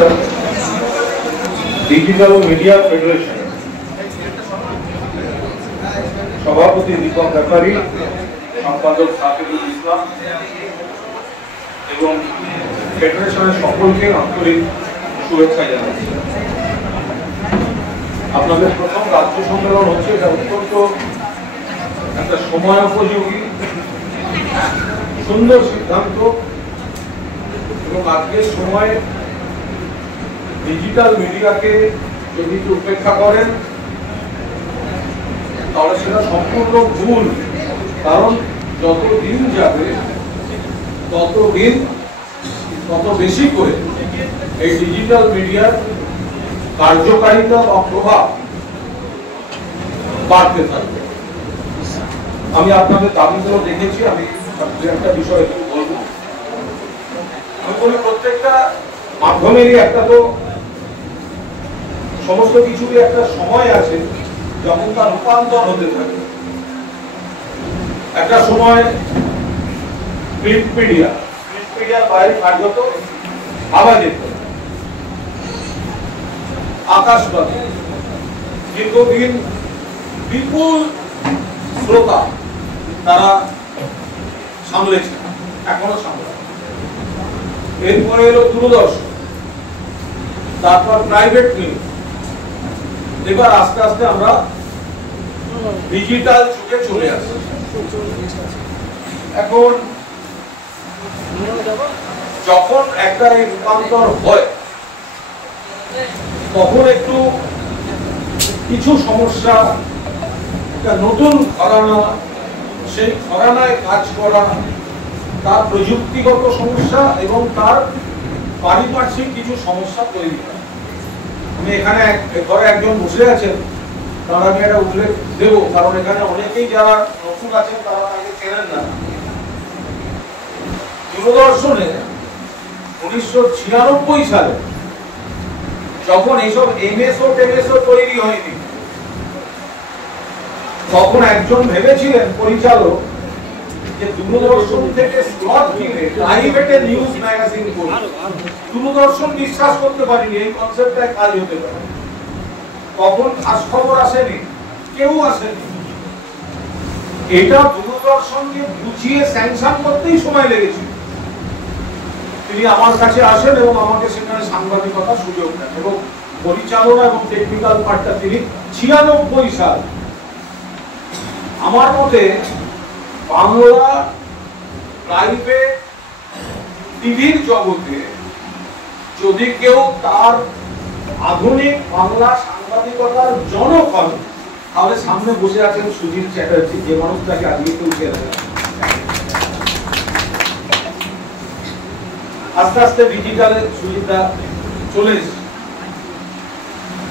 Sir, digital media federation সভাপতি দীপক ব্যাপারী, সম্পাদক সাকিবুল ইসলাম এবং ফেডারেশনের সকলকে আন্তরিক শুভেচ্ছা জানাচ্ছি। আপনাদের প্রথম রাজ্য সম্মেলন হচ্ছে, এটা অত্যন্ত একটা সময়োপযোগী সুন্দর সিদ্ধান্ত এবং আজকের সময়ে ডিজিটাল মিডিয়াকে যদি উপেক্ষা করেন তাহলে সেটা সম্পূর্ণ ভুল। কারণ যত দিন যাবে তত বেশি করে এই ডিজিটাল মিডিয়ার কার্যকারিতা বা প্রভাব বাড়তে থাকবে। আমি আপনাদের দাবিগুলো দেখেছি, আমি একটা বিষয় একটু বলবো। আমি বলি প্রত্যেকটা মাধ্যমেরই একটা তো সমস্ত কিছুরই একটা সময় আছে যখন তার রূপান্তর হতে থাকে। একটা সময় প্রিন্ট মিডিয়ার বাইরে কার্যত ভাবা যেত। আকাশবাণী দীর্ঘদিন বিপুল শ্রোতা তারা সামলেছে, এখনো সামলায়। এরপরে এলো দূরদর্শন, তারপর প্রাইভেট নিউজ, এবার আস্তে আস্তে আমরা ডিজিটাল যুগে চলে আসছি। এখন যখন একটা এই রূপান্তর হয় তখন একটু কিছু সমস্যা, একটা নতুন ঘরানা, সেই ঘরানায় কাজ করা, তার প্রযুক্তিগত সমস্যা এবং তার পারিপার্শ্বিক কিছু সমস্যা তৈরি হয়। আমি এখানে ঘরে একজন বসে আছেন, তার আমি একটা উল্লেখ দেব, কারণ এখানে অনেকেই যারা নতুন আছেন তারা আগে চেনেন না। দূরদর্শনে 1996 সালে যখন এইসব এমএসও তৈরি হয়নি, তখন একজন ভেবেছিলেন পরিচালক যে দূরদর্শন থেকে স্লট কিনে প্রাইভেটে নিউজ ম্যাগাজিন করবে। দূরদর্শন বিশ্বাস করতে পারেনি এই কনসেপ্টটায় কাজ হতে পারে। তখন খাস খবর আসেনি, কেউ আসেনি। এটা দূরদর্শনকে বুঝিয়ে স্যাংশন করতেই সময় লেগেছিল। তিনি আমার কাছে আসেন এবং আমাকে সেখানে সাংবাদিকতার সুযোগ দেন এবং পরিচালনা এবং টেকনিক্যাল পার্টটা তিনি 96 সাল। আমার মতে বাংলা প্রাইভেট টিভির জগতে যদি কেউ তার আধুনিক বাংলা সাংবাদিকতার জনক হন, তাহলে সামনে বসে আছেন সুজিত চ্যাটার্জি, যে মানুষটাকে আজকে কেউ চেনে না। আস্তে আস্তে ডিজিটালের সুবিধা চলে এসেছে।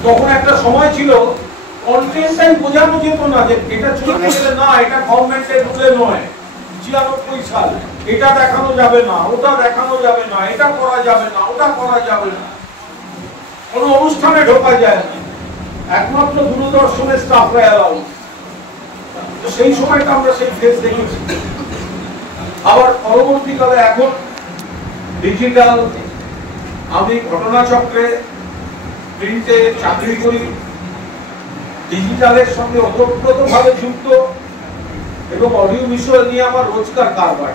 তখন একটা সময় ছিল কন্টেন্টটাই বোঝানো যেত না যে এটা চলতে গেলে না, এটা গভর্নমেন্টের রুলে নয়। 96 সাল, এটা দেখানো যাবে না, ওটা দেখানো যাবে না, এটা করা যাবে না, ওটা করা যাবে না, কোনো অনুষ্ঠানে ঢোকা যায় না, একমাত্র দূরদর্শনের স্টাফরা এলাও। তো সেই সময়টা আমরা সেই ফেজ দেখেছি। আবার পরবর্তীকালে এখন ডিজিটাল, আমি ঘটনাচক্রে প্রিন্টে চাকরি করি, ডিজিটালের সঙ্গে ওতপ্রোতভাবে যুক্ত এবং অডিও ভিজুয়াল নিয়ে আমার রোজকার কারবার।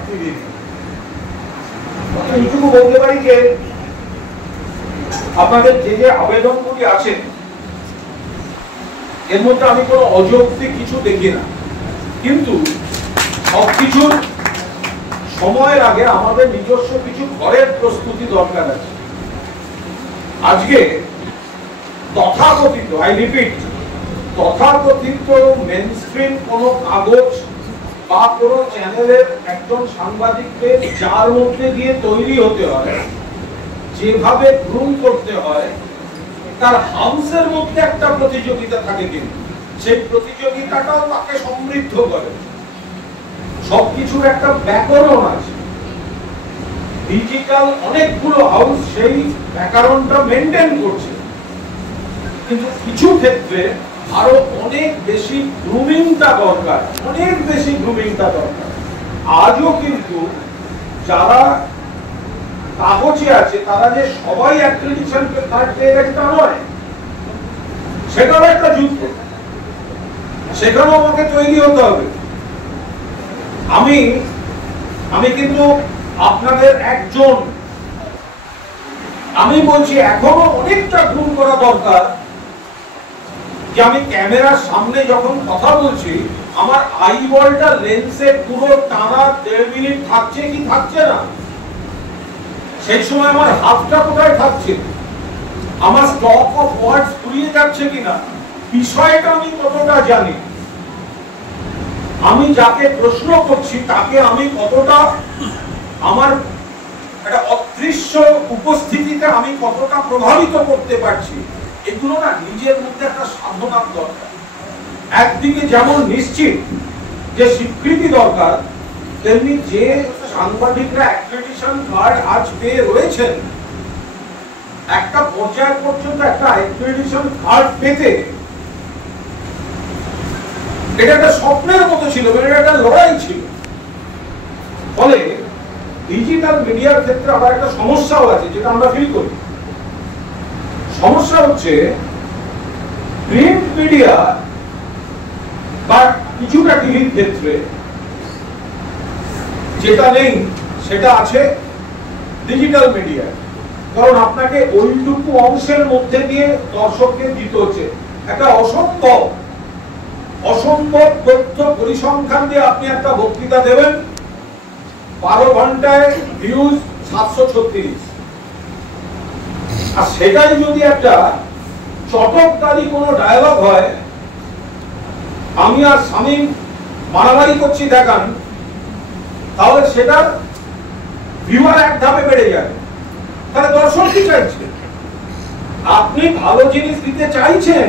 এইটুকু বলতে পারি যে আপনাদের যে যে আবেদনগুলি আছে এর মধ্যে আমি কোনো অযৌক্তিক কিছু দেখি না, কিন্তু সবকিছুর সময়ের আগে আমাদের নিজস্ব কিছু ঘরের প্রস্তুতি দরকার আছে। আজকে তথাকথিত, আই রিপিট, তথাকথিত মেইনস্ট্রিম কোনো কাগজ বা কোনো চ্যানেলের একজন সাংবাদিককে যার মধ্যে দিয়ে তৈরি হতে হয়, যেভাবে গ্রুম করতে হয়, তার হাউসের মধ্যে একটা প্রতিযোগিতা থাকে, কিন্তু সেই প্রতিযোগিতাটাও তাকে সমৃদ্ধ করে। সবকিছুর একটা ব্যাকরণ আছে। ডিজিটাল অনেকগুলো হাউস সেই ব্যাকরণটা মেনটেন করছে, কিন্তু কিছু ক্ষেত্রে আরো অনেক বেশি গ্রুমিংটা দরকার, অনেক বেশি গ্রুমিংটা দরকার। আজও কিন্তু যারা কাগজে আছে তারা যে সবাই অ্যাক্রেডিটেশন কার্ড পেয়ে গেছে তা নয়, সেটাও একটা যুদ্ধ, সেখানেও আমাকে তৈরি হতে হবে। আমি কিন্তু আপনাদের একজন, আমি বলছি এখনো অনেকটা গুণ করা দরকার যে আমি ক্যামেরার সামনে যখন কথা বলছি আমার আইবলটা লেন্সে পুরো টানা 1.5 মিনিট থাকছে কি থাকছে না, সেই সময় আমার হাতটা কোথায় থাকছে, আমার স্টক অফ ওয়ার্ডস ফুরিয়ে যাচ্ছে কিনা, বিষয়টা আমি কতটা জানি, আমি যাকে প্রশ্ন করছি তাকে আমি কতটা আমার একটা অদৃশ্য উপস্থিতিতে আমি কতটা প্রভাবিত করতে পারছি, এগুলো না নিজের মধ্যে একটা সাধনার দরকার। একদিকে যেমন নিশ্চিত যে স্বীকৃতি দরকার, তেমনি যে সাংবাদিকরা অ্যাক্রেডিটেশন কার্ড আজ পেয়ে রয়েছেন, একটা পর্যায় পর্যন্ত একটা অ্যাক্রেডিটেশন কার্ড পেতে এটা একটা স্বপ্নের মতো ছিল, এটা একটা লড়াই ছিল। ফলে ডিজিটাল মিডিয়ার ক্ষেত্রে আবার একটা সমস্যাও আছে যেটা আমরা ফিল করি। সমস্যা হচ্ছে প্রিন্ট মিডিয়া বা কিছুটা টিভির ক্ষেত্রে যেটা নেই সেটা আছে ডিজিটাল মিডিয়া। কারণ আপনাকে ওইটুকু অংশের মধ্যে দিয়ে দর্শককে দিতে হচ্ছে একটা অসম্ভব তথ্য পরিসংখ্যান দিয়ে আপনি একটা বক্তৃতা দেবেন, 12 ঘন্টায় ভিউজ 736, আর সেটাই যদি একটা চটকদারি কোনো ডায়লগ হয়, আমি আর শামীম মারামারি করছি দেখান, তাহলে সেটা ভিউয়ার এক ধাপে বেড়ে যাবে। তাহলে দর্শক কি চাইছে? আপনি ভালো জিনিস দিতে চাইছেন,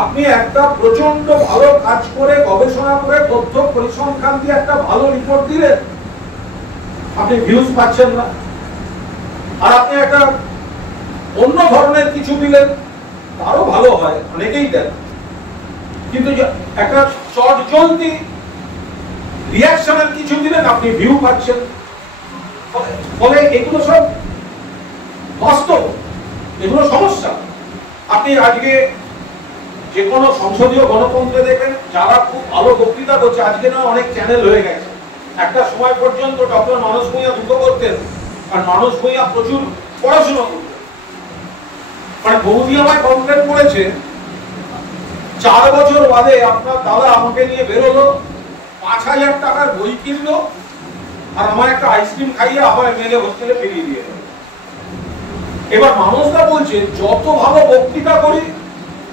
আপনি একটা প্রচন্ড ভালো কাজ করে গবেষণা করে তথ্য পরিসংখ্যান দিয়ে একটা ভালো রিপোর্ট দিলেন, আপনি ভিউজ পাচ্ছেন না। আর আপনি একটা অন্য ধরনের কিছু দিলেন, তারও ভালো হয়, অনেকেই দেন, কিন্তু একটা চটজলদি রিঅ্যাকশনের কিছু দিলেন, আপনি ভিউ পাচ্ছেন। ফলে এগুলো সব বাস্তব, এগুলো সমস্যা। আপনি আজকে যে কোনো সংসদীয় গণতন্ত্রে দেখেন যারা খুব ভালো বক্তৃতা করছে, আজকে না অনেক চ্যানেল হয়ে গেছে। একটা সময় পর্যন্ত ডক্টর মানস ভূঁইয়া দুটো করতেন, আর মানস ভূঁইয়া প্রচুর পড়াশোনা করতেন। মানে বৌদি আমায় কমপ্লেন করেছে, 4 বছর বাদে আপনার দাদা আমাকে নিয়ে বেরোলো, 5,000 টাকার বই কিনলো, আর আমার একটা আইসক্রিম খাইয়ে আবার এমএলএ হোস্টেলে ফিরিয়ে দিয়ে দেবে। এবার মানুষরা বলছে যত ভালো বক্তৃতা করি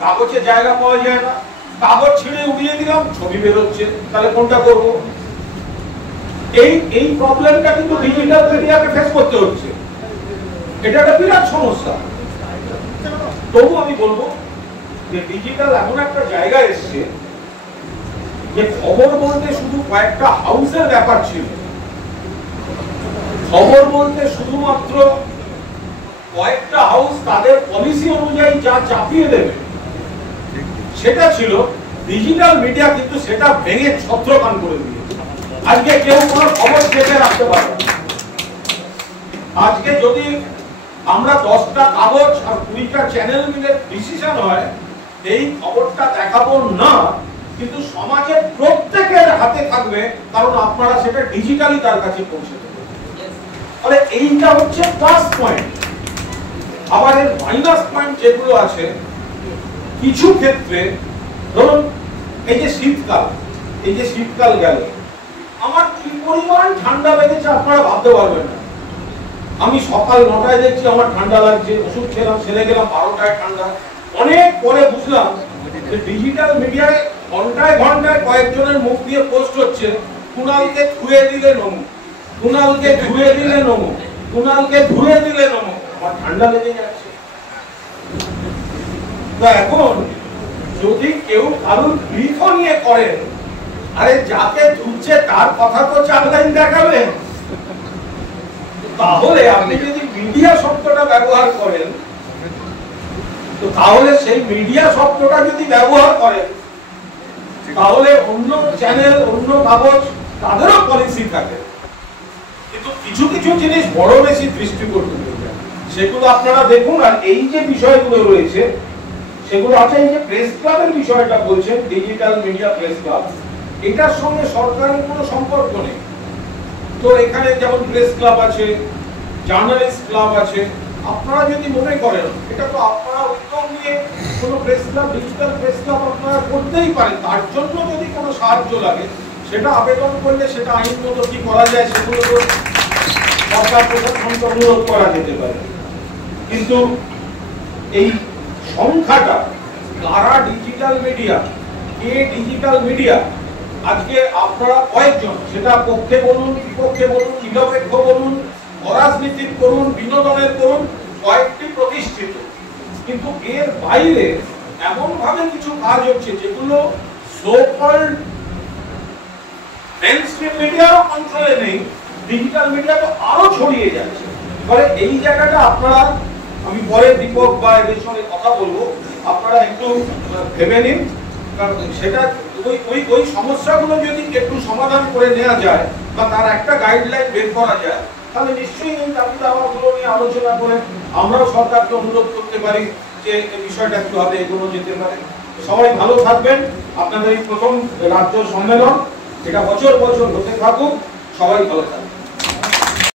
কাগজে জায়গা পাওয়া যায় না, কাগজ ছিঁড়ে উড়িয়ে দিলাম, ছবি বেরোচ্ছে, তাহলে কোনটা করব? এই প্রবলেমটা কিন্তু ডিজিটাল মিডিয়াকে ফেস করতে হচ্ছে। এটা একটা বিরাট সমস্যা। তবু আমি বলবো যে ডিজিটাল এমন একটা জায়গা এসছে যে খবর বলতে শুধু কয়েকটা হাউসের ব্যাপার ছিল, খবর বলতে শুধুমাত্র কয়েকটা হাউস তাদের পলিসি অনুযায়ী যা চাপিয়ে দেবে সেটা ছিল। ডিজিটাল মিডিয়া কিন্তু সেটা ভেঙে ছত্রখান করে দিয়েছে। আজকে কেউ কোনো খবর চেপে রাখতে পারবে না। আজকে যদি আমরা 10টা কাগজ আর 20টা চ্যানেল মিলে ডিসিশন হয় এই খবরটা দেখাবো না, কিন্তু সমাজের প্রত্যেকের হাতে থাকবে, কারণ আপনারা সেটা ডিজিটালি তার কাছে পৌঁছে দেবেন। তাহলে এইটা হচ্ছে প্লাস পয়েন্ট। আবার এর মাইনাস পয়েন্ট যেগুলো আছে, কিছু ক্ষেত্রে ধরুন এই যে শীতকাল গেল, আমার কি পরিমাণ ঠান্ডা লেগেছে আপনারা ভাবতে পারবেন না। আমি সকাল 9টায় দেখছি আমার ঠান্ডা লাগছে, ওষুধ খেলাম, সেরে গেলাম 12টায় ঠান্ডা। অনেক পরে বুঝলাম যে ডিজিটাল মিডিয়ায় ঘন্টায় ঘন্টায় কয়েকজনের মুখ দিয়ে পোস্ট হচ্ছে, কুণালকে ধুয়ে দিলে নমু, কুণালকে ধুয়ে দিলে নমু, কুণালকে ধুয়ে দিলে নমু, আমার ঠান্ডা লেগে যাচ্ছে। তো এখন যদি কেউ কারুর ব্রিফ নিয়ে করেন, আরে যাকে ধুচ্ছে তার কথা তো 4 লাইন দেখাবেন। তাহলে আপনি যদি মিডিয়া শব্দটা ব্যবহার করেন, তো তাহলে সেই মিডিয়া শব্দটা যদি ব্যবহার করেন, তাহলে অন্য চ্যানেল, অন্য কাগজ তাদেরও পলিসি থাকে। কিন্তু কিছু কিছু জিনিস বড় বেশি দৃষ্টিকটু হয়ে যায়, সেগুলো আপনারা দেখুন। আর এই যে বিষয়গুলো রয়েছে সেগুলো আছে, এই যে প্রেস ক্লাবের বিষয়টা বলছেন, ডিজিটাল মিডিয়া প্রেস ক্লাব, এটার সঙ্গে সরকারের কোনো সম্পর্ক নেই। তো এখানে যেমন প্রেস ক্লাব আছে, জার্নালিস্ট ক্লাব আছে, আপনারা যদি মনে করেন এটা তো আপনারা উদ্যোগ নিয়ে কোনো press club, digital press club আপনারা করতেই পারেন, তার জন্য যদি কোনো সাহায্য লাগে সেটা আবেদন করলে সেটা আইনগত কি করা যায় সেগুলো তো সরকার প্রশাসনকে অনুরোধ করা যেতে পারে। কিন্তু এই সংখ্যাটা কারা ডিজিটাল মিডিয়া, কে ডিজিটাল মিডিয়া, আজকে আপনারা কয়েকজন, সেটা পক্ষে বলুন বিপক্ষে বলুন, নিরপেক্ষ বলুন, অরাজনীতির করুন, বিনোদনের করুন, কয়েকটি প্রতিষ্ঠিত, কিন্তু এর বাইরে এমন ভাবে কিছু কাজ হচ্ছে যেগুলো সো কল্ড মেইনস্ট্রিম মিডিয়ারও কন্ট্রোলে নেই, ডিজিটাল মিডিয়া তো আরো ছড়িয়ে যাচ্ছে। ফলে এই জায়গাটা আপনারা, আমি পরে দীপক বা এদের সঙ্গে কথা বলবো, আপনারা একটু ভেবে নিন, কারণ সেটা ওই সমস্যাগুলো যদি একটু সমাধান করে নেওয়া যায় বা তার একটা গাইডলাইন বের করা যায়, তাহলে নিশ্চয়ই এই দাবি দাওয়াগুলো নিয়ে আলোচনা করে আমরাও সরকারকে অনুরোধ করতে পারি যে এই বিষয়টা কিভাবে এগোনো যেতে পারে। সবাই ভালো থাকবেন। আপনাদের এই প্রথম রাজ্য সম্মেলন, এটা বছর বছর হতে থাকুক। সবাই ভালো থাকবেন।